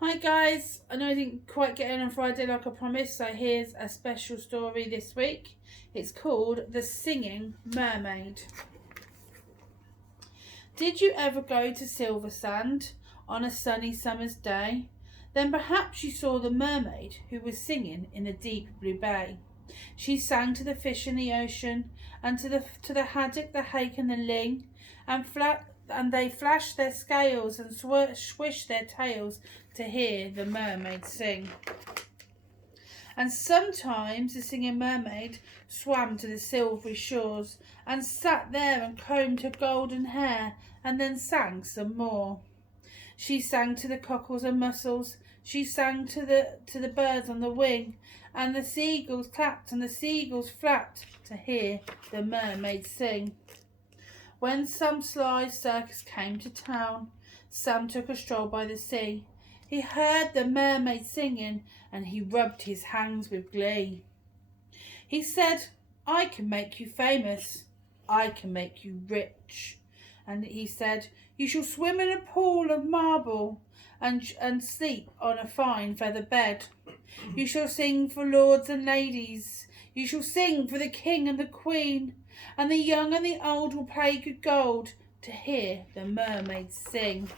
Hi guys, I know I didn't quite get in on Friday like I promised, so here's a special story this week. It's called The Singing Mermaid. Did you ever go to Silver Sand on a sunny summer's day? Then perhaps you saw the mermaid who was singing in the deep blue bay. She sang to the fish in the ocean, and to the haddock, the hake, and the ling, and they flashed their scales and swished their tails to hear the mermaid sing. And sometimes the singing mermaid swam to the silvery shores and sat there and combed her golden hair and then sang some more. She sang to the cockles and mussels, she sang to the birds on the wing, and the seagulls clapped and the seagulls flapped to hear the mermaid sing. When some sly circus came to town, Sam took a stroll by the sea. He heard the mermaid singing, and he rubbed his hands with glee. He said, "I can make you famous, I can make you rich." And he said, "You shall swim in a pool of marble and sleep on a fine feather bed. You shall sing for lords and ladies. You shall sing for the king and the queen. And the young and the old will pay good gold to hear the mermaid sing."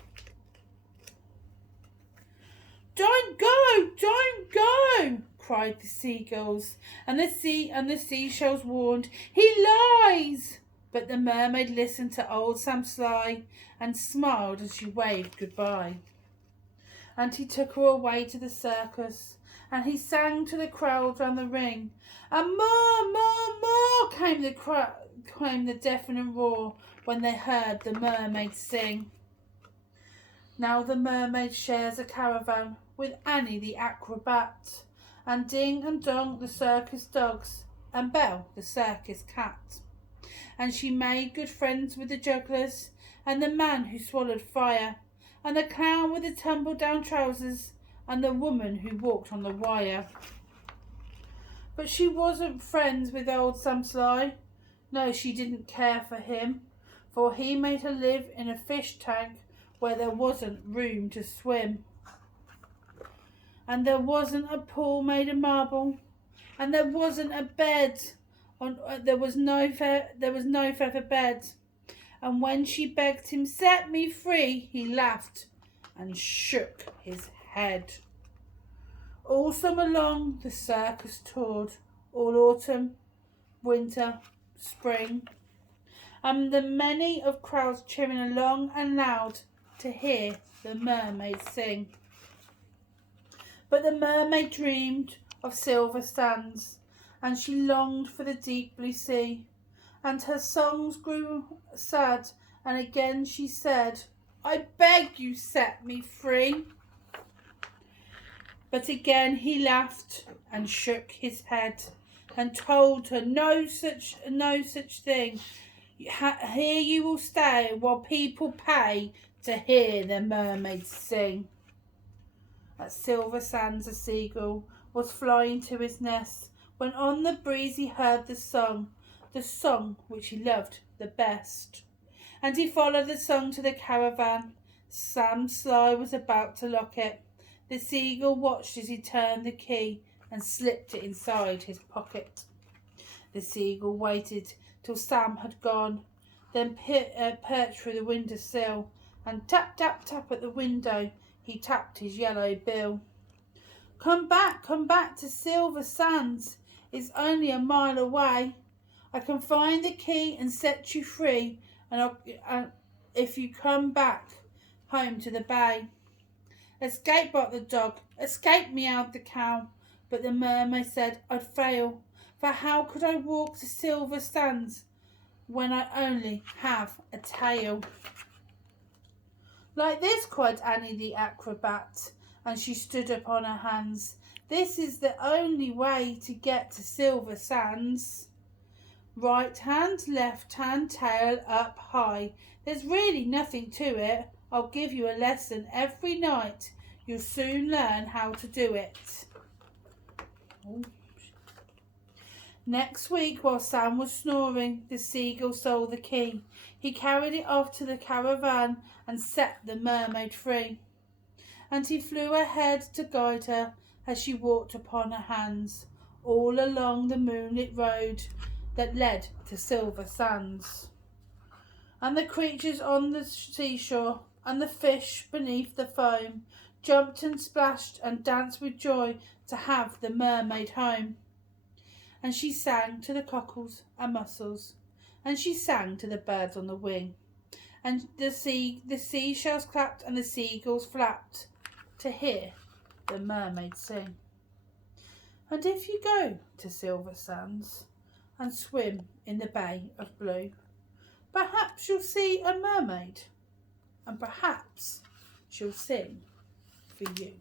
"Don't go, don't go," cried the seagulls, and the seashells warned, "He lies." But the mermaid listened to old Sam Sly and smiled as she waved goodbye. And he took her away to the circus, and he sang to the crowd round the ring, and more came the deafening roar when they heard the mermaid sing. Now the mermaid shares a caravan with Annie the acrobat, and Ding and Dong the circus dogs, and Belle the circus cat. And she made good friends with the jugglers, and the man who swallowed fire, and the clown with the tumble-down trousers, and the woman who walked on the wire. But she wasn't friends with old Sam Sly. No, she didn't care for him, for he made her live in a fish tank where there wasn't room to swim. And there wasn't a pool made of marble, and there wasn't a bed there was no feather bed. And when she begged him, "Set me free," he laughed and shook his head. All summer long the circus toured, all autumn, winter, spring, and the many of crowds cheering along and loud to hear the mermaid sing. But the mermaid dreamed of silver sands, and she longed for the deep blue sea, and her songs grew sad, and again she said, "I beg you, set me free." But again he laughed and shook his head and told her no such thing. Here you will stay while people pay to hear the mermaid sing. At Silver Sands a seagull was flying to his nest, when on the breeze he heard the song which he loved the best. And he followed the song to the caravan. Sam Sly was about to lock it. The seagull watched as he turned the key and slipped it inside his pocket. The seagull waited till Sam had gone, then perched through the window sill, and tap, tap, tap at the window he tapped his yellow bill. Come back to Silver Sands. It's only a mile away. I can find the key and set you free, and if you come back home to the bay." "Escape," barked the dog, "escape," meowed the cow. But the mermaid said, "I'd fail, for how could I walk to Silver Sands when I only have a tail?" "Like this," cried Annie the acrobat, and she stood up on her hands. "This is the only way to get to Silver Sands. Right hand, left hand, tail up high. There's really nothing to it. I'll give you a lesson every night. You'll soon learn how to do it." Next week, while Sam was snoring, the seagull stole the key. He carried it off to the caravan and set the mermaid free. and he flew ahead to guide her as she walked upon her hands all along the moonlit road that led to Silver Sands. And the creatures on the seashore and the fish beneath the foam jumped and splashed and danced with joy to have the mermaid home. And she sang to the cockles and mussels, and she sang to the birds on the wing, and the seashells clapped and the seagulls flapped to hear the mermaid sing. And if you go to Silver Sands and swim in the bay of blue, perhaps you'll see a mermaid, and perhaps she'll sing for you.